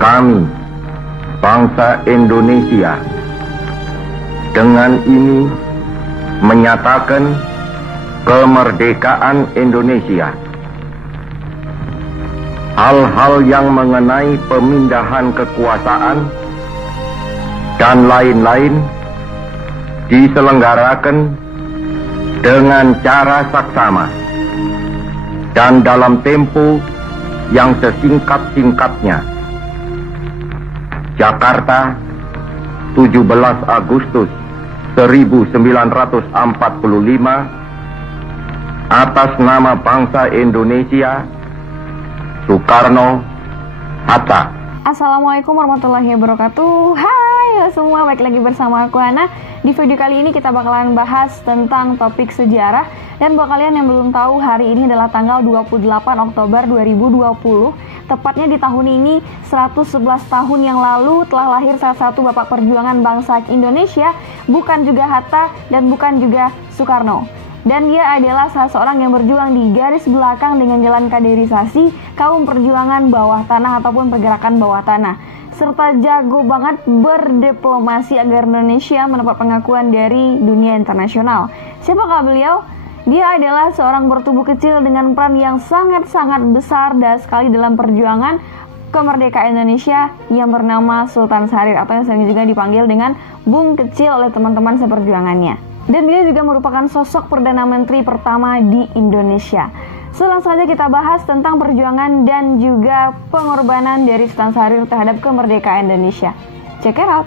Kami, bangsa Indonesia, dengan ini menyatakan kemerdekaan Indonesia. Hal-hal yang mengenai pemindahan kekuasaan dan lain-lain diselenggarakan dengan cara saksama dan dalam tempo yang sesingkat-singkatnya. Jakarta, 17 Agustus 1945, atas nama bangsa Indonesia, Soekarno Hatta. Assalamualaikum warahmatullahi wabarakatuh. Hai semua, balik lagi bersama aku Hana. Di video kali ini kita bakalan bahas tentang topik sejarah. Dan buat kalian yang belum tahu, hari ini adalah tanggal 28 Oktober 2020. Tepatnya di tahun ini 111 tahun yang lalu telah lahir salah satu bapak perjuangan bangsa Indonesia, bukan juga Hatta dan bukan juga Soekarno. Dan dia adalah salah seorang yang berjuang di garis belakang dengan jalan kaderisasi kaum perjuangan bawah tanah ataupun pergerakan bawah tanah, serta jago banget berdiplomasi agar Indonesia mendapat pengakuan dari dunia internasional. Siapakah beliau? Dia adalah seorang bertubuh kecil dengan peran yang sangat-sangat besar dan sekali dalam perjuangan kemerdekaan Indonesia yang bernama Sultan Syahrir, atau yang sering juga dipanggil dengan Bung Kecil oleh teman-teman seperjuangannya. Dan dia juga merupakan sosok Perdana Menteri pertama di Indonesia. Langsung saja kita bahas tentang perjuangan dan juga pengorbanan dari Sultan Syahrir terhadap kemerdekaan Indonesia. Check it out!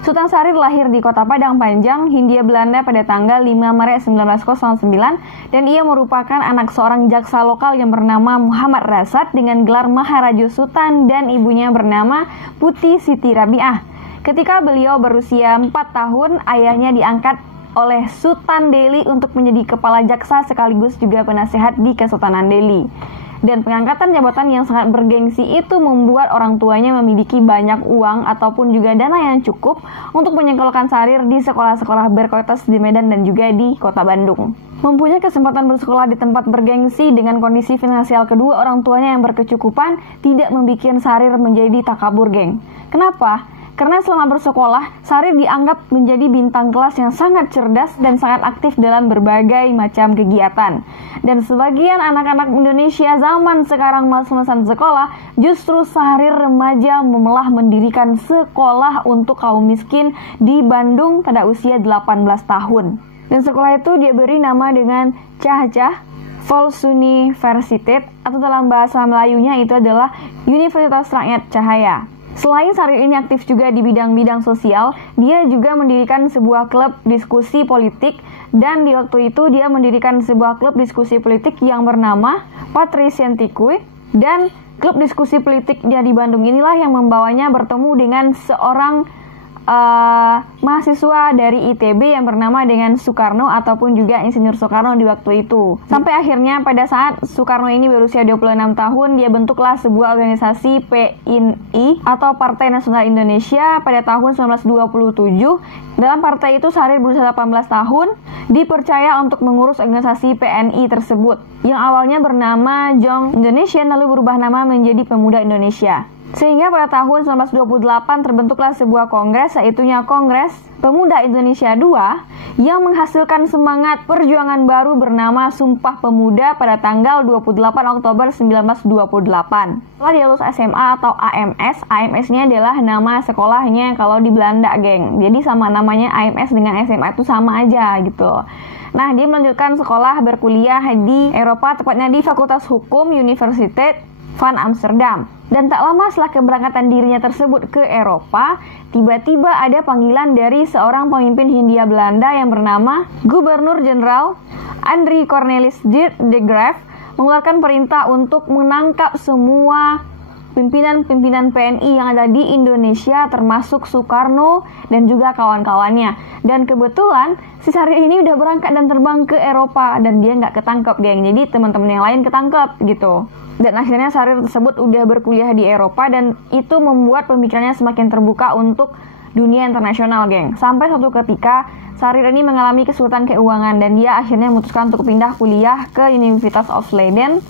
Sultan Syahrir lahir di kota Padang Panjang, Hindia Belanda pada tanggal 5 Maret 1909, dan ia merupakan anak seorang jaksa lokal yang bernama Muhammad Rasad dengan gelar Maharaja Sultan dan ibunya bernama Putih Siti Rabi'ah. Ketika beliau berusia 4 tahun, ayahnya diangkat oleh Sultan Delhi untuk menjadi kepala jaksa sekaligus juga penasehat di Kesultanan Delhi. Dan pengangkatan jabatan yang sangat bergengsi itu membuat orang tuanya memiliki banyak uang ataupun juga dana yang cukup untuk menyekolahkan Syahrir di sekolah-sekolah berkualitas di Medan dan juga di kota Bandung. Mempunyai kesempatan bersekolah di tempat bergengsi dengan kondisi finansial kedua orang tuanya yang berkecukupan tidak membuat Syahrir menjadi takabur, geng. Kenapa? Karena selama bersekolah, Syahrir dianggap menjadi bintang kelas yang sangat cerdas dan sangat aktif dalam berbagai macam kegiatan. Dan sebagian anak-anak Indonesia zaman sekarang malas-malasan sekolah, justru Syahrir remaja memelah mendirikan sekolah untuk kaum miskin di Bandung pada usia 18 tahun. Dan sekolah itu dia beri nama dengan Cahcah Volksuniversiteit, atau dalam bahasa Melayunya itu adalah Universitas Rakyat Cahaya. Selain Syahrir ini aktif juga di bidang-bidang sosial, dia juga mendirikan sebuah klub diskusi politik, dan di waktu itu dia mendirikan sebuah klub diskusi politik yang bernama Patriciantikui, dan klub diskusi politiknya di Bandung inilah yang membawanya bertemu dengan seorang mahasiswa dari ITB yang bernama dengan Soekarno ataupun juga Insinyur Soekarno di waktu itu. Sampai akhirnya pada saat Soekarno ini berusia 26 tahun, dia bentuklah sebuah organisasi PNI atau Partai Nasional Indonesia pada tahun 1927. Dalam partai itu Syahrir berusia 18 tahun, dipercaya untuk mengurus organisasi PNI tersebut yang awalnya bernama Young Indonesian lalu berubah nama menjadi Pemuda Indonesia. Sehingga pada tahun 1928 terbentuklah sebuah kongres, yaitunya Kongres Pemuda Indonesia II, yang menghasilkan semangat perjuangan baru bernama Sumpah Pemuda pada tanggal 28 Oktober 1928. Setelah dia lulus SMA atau AMS, AMS ini adalah nama sekolahnya kalau di Belanda, geng. Jadi sama namanya AMS dengan SMA itu sama aja gitu. Nah, dia melanjutkan sekolah berkuliah di Eropa, tepatnya di Fakultas Hukum Universiteit van Amsterdam. Dan tak lama setelah keberangkatan dirinya tersebut ke Eropa, tiba-tiba ada panggilan dari seorang pemimpin Hindia Belanda yang bernama Gubernur Jenderal Andry Cornelis de Graaf mengeluarkan perintah untuk menangkap semua pimpinan-pimpinan PNI yang ada di Indonesia, termasuk Soekarno dan juga kawan-kawannya. Dan kebetulan si Syahrir ini udah berangkat dan terbang ke Eropa dan dia nggak ketangkep, geng. Jadi teman-teman yang lain ketangkep gitu. Dan akhirnya Syahrir tersebut udah berkuliah di Eropa, dan itu membuat pemikirannya semakin terbuka untuk dunia internasional, geng. Sampai suatu ketika Syahrir ini mengalami kesulitan keuangan dan dia akhirnya memutuskan untuk pindah kuliah ke Universitas of Leiden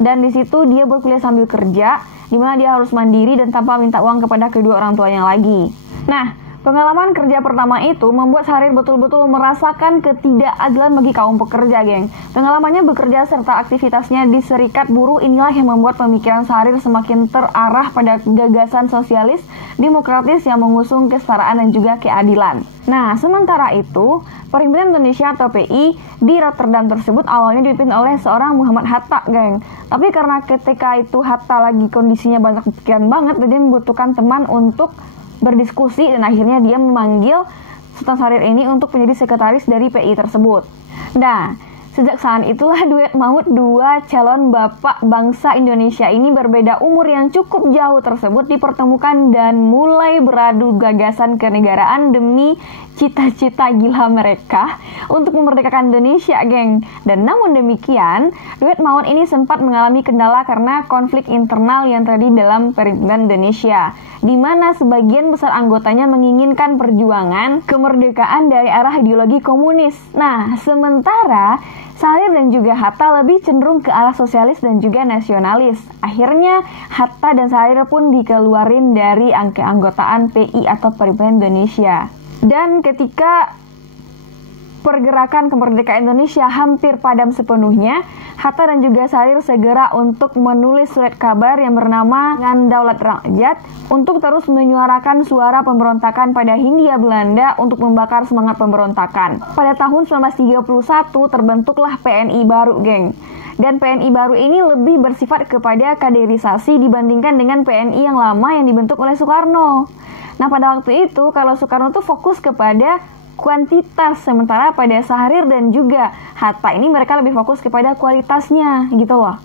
Dan di situ dia berkuliah sambil kerja, di mana dia harus mandiri dan tanpa minta uang kepada kedua orang tuanya lagi. Nah, pengalaman kerja pertama itu membuat Syahrir betul-betul merasakan ketidakadilan bagi kaum pekerja, geng. Pengalamannya bekerja serta aktivitasnya di serikat buruh inilah yang membuat pemikiran Syahrir semakin terarah pada gagasan sosialis, demokratis yang mengusung kesetaraan dan juga keadilan. Nah, sementara itu, Perhimpunan Indonesia atau PI di Rotterdam tersebut awalnya dipimpin oleh seorang Muhammad Hatta, geng. Tapi karena ketika itu Hatta lagi kondisinya banyak pikiran banget, dan dia membutuhkan teman untuk berdiskusi, dan akhirnya dia memanggil Sultan Syahrir ini untuk menjadi sekretaris dari PI tersebut. Nah, sejak saat itulah duet maut dua calon bapak bangsa Indonesia ini berbeda umur yang cukup jauh tersebut dipertemukan dan mulai beradu gagasan kenegaraan demi cita-cita gila mereka untuk memerdekakan Indonesia, geng. Dan namun demikian, duet maut ini sempat mengalami kendala karena konflik internal yang terjadi dalam Perhimpunan Indonesia, di mana sebagian besar anggotanya menginginkan perjuangan kemerdekaan dari arah ideologi komunis. Nah, sementara Syahrir dan juga Hatta lebih cenderung ke arah sosialis dan juga nasionalis. Akhirnya, Hatta dan Syahrir pun dikeluarin dari keanggotaan PI atau Perhimpunan Indonesia. Dan ketika pergerakan kemerdekaan Indonesia hampir padam sepenuhnya, Hatta dan juga Syahrir segera untuk menulis surat kabar yang bernama Ngandaulat Rakyat untuk terus menyuarakan suara pemberontakan pada Hindia Belanda untuk membakar semangat pemberontakan. Pada tahun 1931 terbentuklah PNI baru, geng. Dan PNI baru ini lebih bersifat kepada kaderisasi dibandingkan dengan PNI yang lama yang dibentuk oleh Soekarno. Nah, pada waktu itu kalau Soekarno tuh fokus kepada kuantitas, sementara pada Syahrir dan juga Hatta ini mereka lebih fokus kepada kualitasnya gitu loh.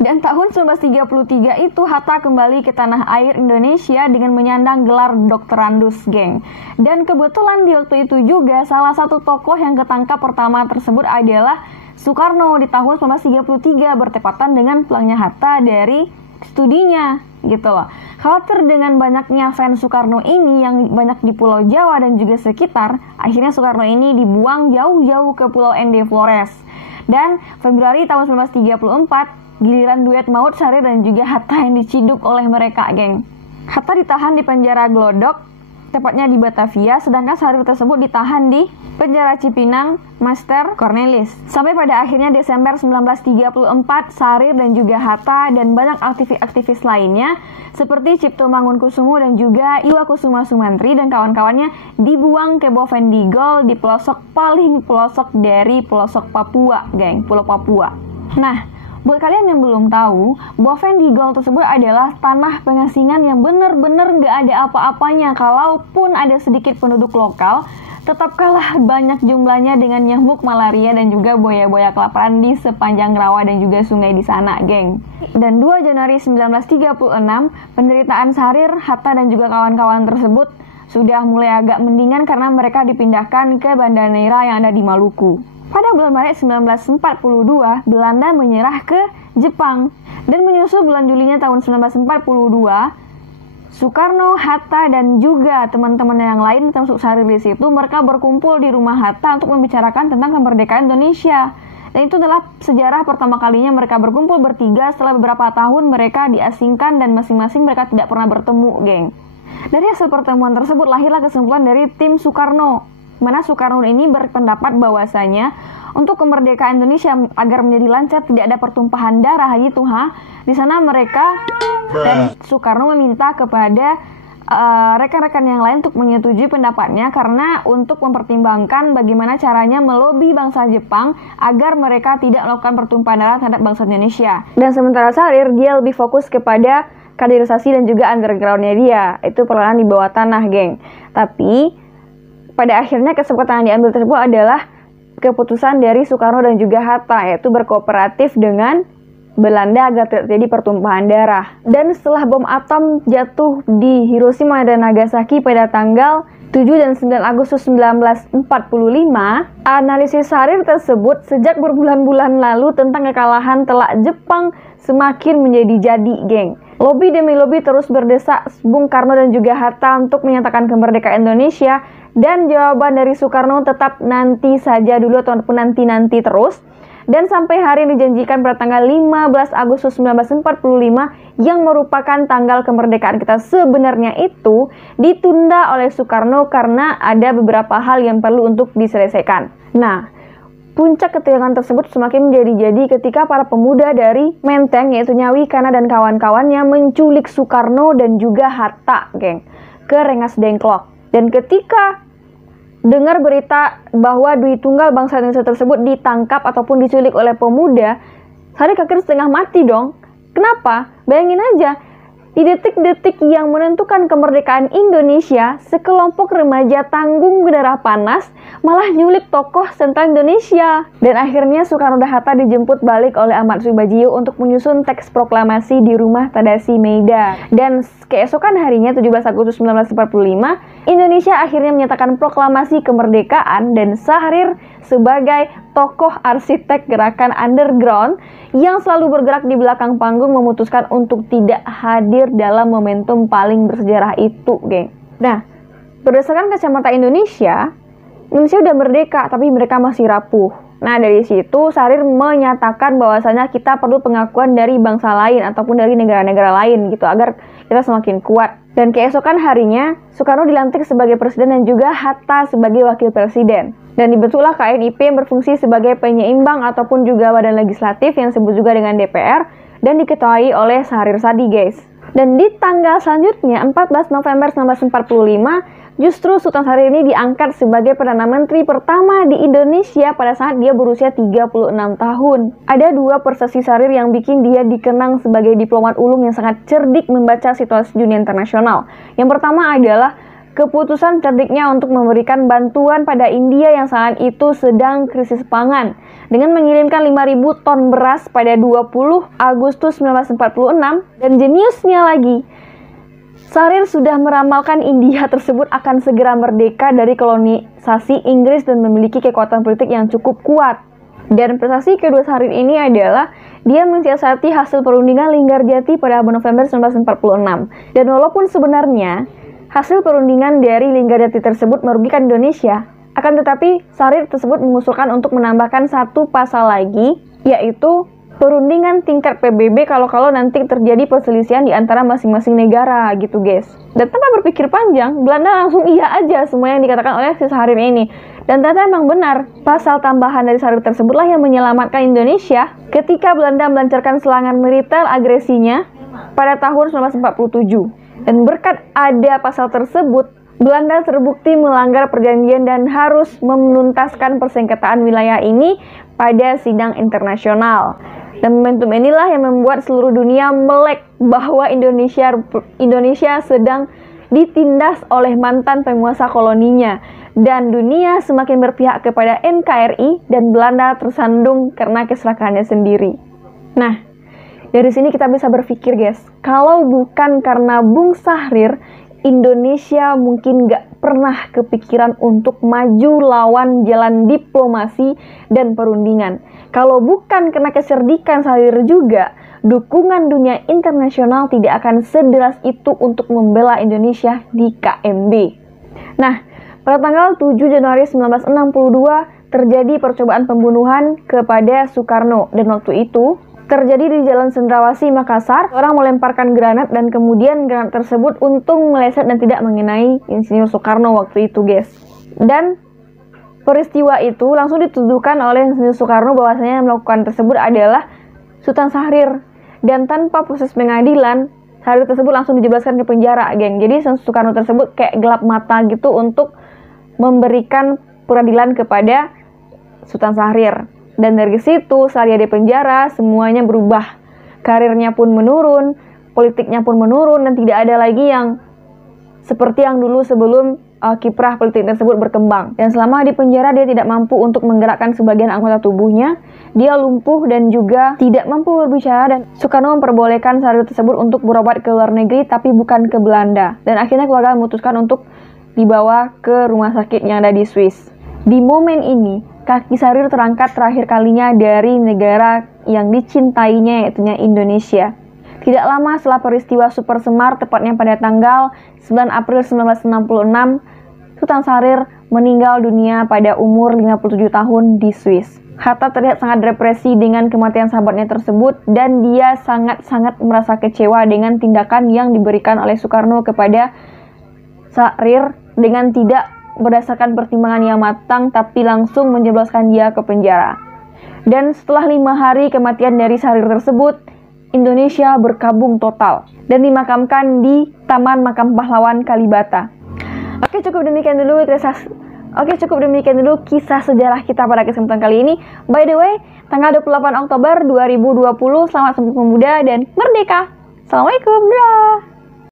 Dan tahun 1933 itu Hatta kembali ke tanah air Indonesia dengan menyandang gelar doktorandus, geng. Dan kebetulan di waktu itu juga salah satu tokoh yang ketangkap pertama tersebut adalah Soekarno di tahun 1933 bertepatan dengan pulangnya Hatta dari studinya gitu loh. Khawatir dengan banyaknya fans Soekarno ini yang banyak di Pulau Jawa dan juga sekitar, akhirnya Soekarno ini dibuang jauh-jauh ke Pulau Ende Flores. Dan Februari tahun 1934, giliran duet maut Syahrir dan juga Hatta yang diciduk oleh mereka, geng. Hatta ditahan di penjara Glodok, tepatnya di Batavia, sedangkan Syahrir tersebut ditahan di penjara Cipinang, Master Cornelis. Sampai pada akhirnya Desember 1934, Syahrir dan juga Hatta dan banyak aktivis lainnya seperti Cipto Mangunkusumo dan juga Iwakusuma Sumantri dan kawan-kawannya dibuang ke Bovendigul di pelosok paling pelosok dari pelosok Papua, geng, Pulau Papua. Nah, buat kalian yang belum tahu, Bovendigul tersebut adalah tanah pengasingan yang benar-benar gak ada apa-apanya. Kalaupun ada sedikit penduduk lokal, tetap kalah banyak jumlahnya dengan nyamuk, malaria, dan juga buaya-buaya kelaparan di sepanjang rawa dan juga sungai di sana, geng. Dan 2 Januari 1936, penderitaan Syahrir, Hatta, dan juga kawan-kawan tersebut sudah mulai agak mendingan karena mereka dipindahkan ke Banda Neira yang ada di Maluku. Pada bulan Maret 1942, Belanda menyerah ke Jepang. Dan menyusul bulan Julinya tahun 1942, Soekarno, Hatta, dan juga teman-teman yang lain termasuk Syahrir di situ, mereka berkumpul di rumah Hatta untuk membicarakan tentang kemerdekaan Indonesia. Dan itu adalah sejarah pertama kalinya mereka berkumpul bertiga setelah beberapa tahun mereka diasingkan dan masing-masing mereka tidak pernah bertemu, geng. Dari hasil pertemuan tersebut lahirlah kesimpulan dari tim Soekarno, mana Soekarno ini berpendapat bahwasanya untuk kemerdekaan Indonesia agar menjadi lancar tidak ada pertumpahan darah gitu, di sana mereka dan Soekarno meminta kepada rekan-rekan yang lain untuk menyetujui pendapatnya karena untuk mempertimbangkan bagaimana caranya melobi bangsa Jepang agar mereka tidak melakukan pertumpahan darah terhadap bangsa Indonesia. Dan sementara Syahrir dia lebih fokus kepada kaderisasi dan juga undergroundnya dia, itu perlahan di bawah tanah, geng. Tapi pada akhirnya kesepakatan yang diambil tersebut adalah keputusan dari Soekarno dan juga Hatta, yaitu berkooperatif dengan Belanda agar tidak terjadi pertumpahan darah. Dan setelah bom atom jatuh di Hiroshima dan Nagasaki pada tanggal 7 dan 9 Agustus 1945, analisis Syahrir tersebut sejak berbulan-bulan lalu tentang kekalahan telak Jepang semakin menjadi-jadi, geng. Lobi demi lobi terus berdesak Bung Karno dan juga Hatta untuk menyatakan kemerdekaan Indonesia, dan jawaban dari Soekarno tetap nanti saja dulu ataupun nanti-nanti terus. Dan sampai hari yang dijanjikan pada tanggal 15 Agustus 1945 yang merupakan tanggal kemerdekaan kita sebenarnya itu ditunda oleh Soekarno karena ada beberapa hal yang perlu untuk diselesaikan. Nah, puncak ketegangan tersebut semakin menjadi-jadi ketika para pemuda dari Menteng yaitu Nyawi, Kana, dan kawan-kawannya menculik Soekarno dan juga Hatta, geng, ke Rengas Dengklok. Dan ketika dengar berita bahwa Dwi Tunggal bangsa Indonesia tersebut ditangkap ataupun diculik oleh pemuda, Sari kaget setengah mati dong. Kenapa? Bayangin aja, di detik-detik yang menentukan kemerdekaan Indonesia, sekelompok remaja tanggung berdarah panas malah nyulik tokoh sentral Indonesia. Dan akhirnya Soekarno dan Hatta dijemput balik oleh Ahmad Subagio untuk menyusun teks proklamasi di rumah Tadasi Meida. Dan keesokan harinya 17 Agustus 1945, Indonesia akhirnya menyatakan proklamasi kemerdekaan dan Syahrir sebagai tokoh arsitek gerakan underground yang selalu bergerak di belakang panggung memutuskan untuk tidak hadir dalam momentum paling bersejarah itu, geng. Nah, berdasarkan kacamata Indonesia udah merdeka tapi mereka masih rapuh. Nah, dari situ Syahrir menyatakan bahwasanya kita perlu pengakuan dari bangsa lain ataupun dari negara-negara lain gitu agar kita semakin kuat. Dan keesokan harinya Soekarno dilantik sebagai presiden dan juga Hatta sebagai wakil presiden. Dan dibentuklah KNIP yang berfungsi sebagai penyeimbang ataupun juga badan legislatif yang disebut juga dengan DPR dan diketuai oleh Syahrir Sadi, guys. Dan di tanggal selanjutnya 14 November 1945 justru Sultan Syahrir ini diangkat sebagai Perdana Menteri pertama di Indonesia pada saat dia berusia 36 tahun. Ada dua prestasi Syahrir yang bikin dia dikenang sebagai diplomat ulung yang sangat cerdik membaca situasi dunia internasional. Yang pertama adalah keputusan cerdiknya untuk memberikan bantuan pada India yang saat itu sedang krisis pangan dengan mengirimkan 5.000 ton beras pada 20 Agustus 1946. Dan jeniusnya lagi, Syahrir sudah meramalkan India tersebut akan segera merdeka dari kolonisasi Inggris dan memiliki kekuatan politik yang cukup kuat. Dan prestasi kedua Syahrir ini adalah dia mensiasati hasil perundingan Linggarjati pada November 1946. Dan walaupun sebenarnya hasil perundingan dari Linggarjati tersebut merugikan Indonesia, akan tetapi Syahrir tersebut mengusulkan untuk menambahkan satu pasal lagi, yaitu perundingan tingkat PBB kalau nanti terjadi perselisihan di antara masing-masing negara gitu, guys. Dan tanpa berpikir panjang, Belanda langsung iya aja semua yang dikatakan oleh si Syahrir ini. Dan ternyata emang benar, pasal tambahan dari Syahrir tersebutlah yang menyelamatkan Indonesia ketika Belanda melancarkan serangan militer agresinya pada tahun 1947. Dan berkat ada pasal tersebut, Belanda terbukti melanggar perjanjian dan harus menuntaskan persengketaan wilayah ini pada sidang internasional. Dan momentum inilah yang membuat seluruh dunia melek bahwa Indonesia sedang ditindas oleh mantan penguasa koloninya. Dan dunia semakin berpihak kepada NKRI dan Belanda tersandung karena keserakahannya sendiri. Nah, dari sini kita bisa berpikir, guys, kalau bukan karena Bung Syahrir, Indonesia mungkin gak pernah kepikiran untuk maju lawan jalan diplomasi dan perundingan. Kalau bukan karena kecerdikan Syahrir juga, dukungan dunia internasional tidak akan sederas itu untuk membela Indonesia di KMB. Nah, pada tanggal 7 Januari 1962 terjadi percobaan pembunuhan kepada Soekarno, dan waktu itu terjadi di Jalan Cendrawasih, Makassar. Orang melemparkan granat dan kemudian granat tersebut untung meleset dan tidak mengenai Insinyur Soekarno waktu itu, guys. Dan peristiwa itu langsung dituduhkan oleh Insinyur Soekarno bahwasanya yang melakukan tersebut adalah Sultan Syahrir. Dan tanpa proses pengadilan, Syahrir tersebut langsung dijebaskan ke penjara, geng. Jadi Soekarno tersebut kayak gelap mata gitu untuk memberikan peradilan kepada Sultan Syahrir. Dan dari situ, saat dia di penjara, semuanya berubah. Karirnya pun menurun, politiknya pun menurun, dan tidak ada lagi yang seperti yang dulu sebelum kiprah politik tersebut berkembang. Dan selama di penjara, dia tidak mampu untuk menggerakkan sebagian anggota tubuhnya. Dia lumpuh dan juga tidak mampu berbicara, dan Soekarno memperbolehkan Syahrir tersebut untuk berobat ke luar negeri, tapi bukan ke Belanda. Dan akhirnya keluarga memutuskan untuk dibawa ke rumah sakit yang ada di Swiss. Di momen ini, kaki Syahrir terangkat terakhir kalinya dari negara yang dicintainya, yaitu Indonesia. Tidak lama setelah peristiwa Super Semar, tepatnya pada tanggal 9 April 1966, Sultan Syahrir meninggal dunia pada umur 57 tahun di Swiss. Hatta terlihat sangat depresi dengan kematian sahabatnya tersebut dan dia sangat-sangat merasa kecewa dengan tindakan yang diberikan oleh Soekarno kepada Syahrir dengan tidak berdasarkan pertimbangan yang matang tapi langsung menjebloskan dia ke penjara. Dan setelah 5 hari kematian dari Syahrir tersebut, Indonesia berkabung total dan dimakamkan di Taman Makam Pahlawan Kalibata. Oke, cukup demikian dulu kisah sejarah kita pada kesempatan kali ini. By the way, tanggal 28 Oktober 2020, selamat Sumpah Pemuda dan Merdeka. Assalamualaikum. Dah.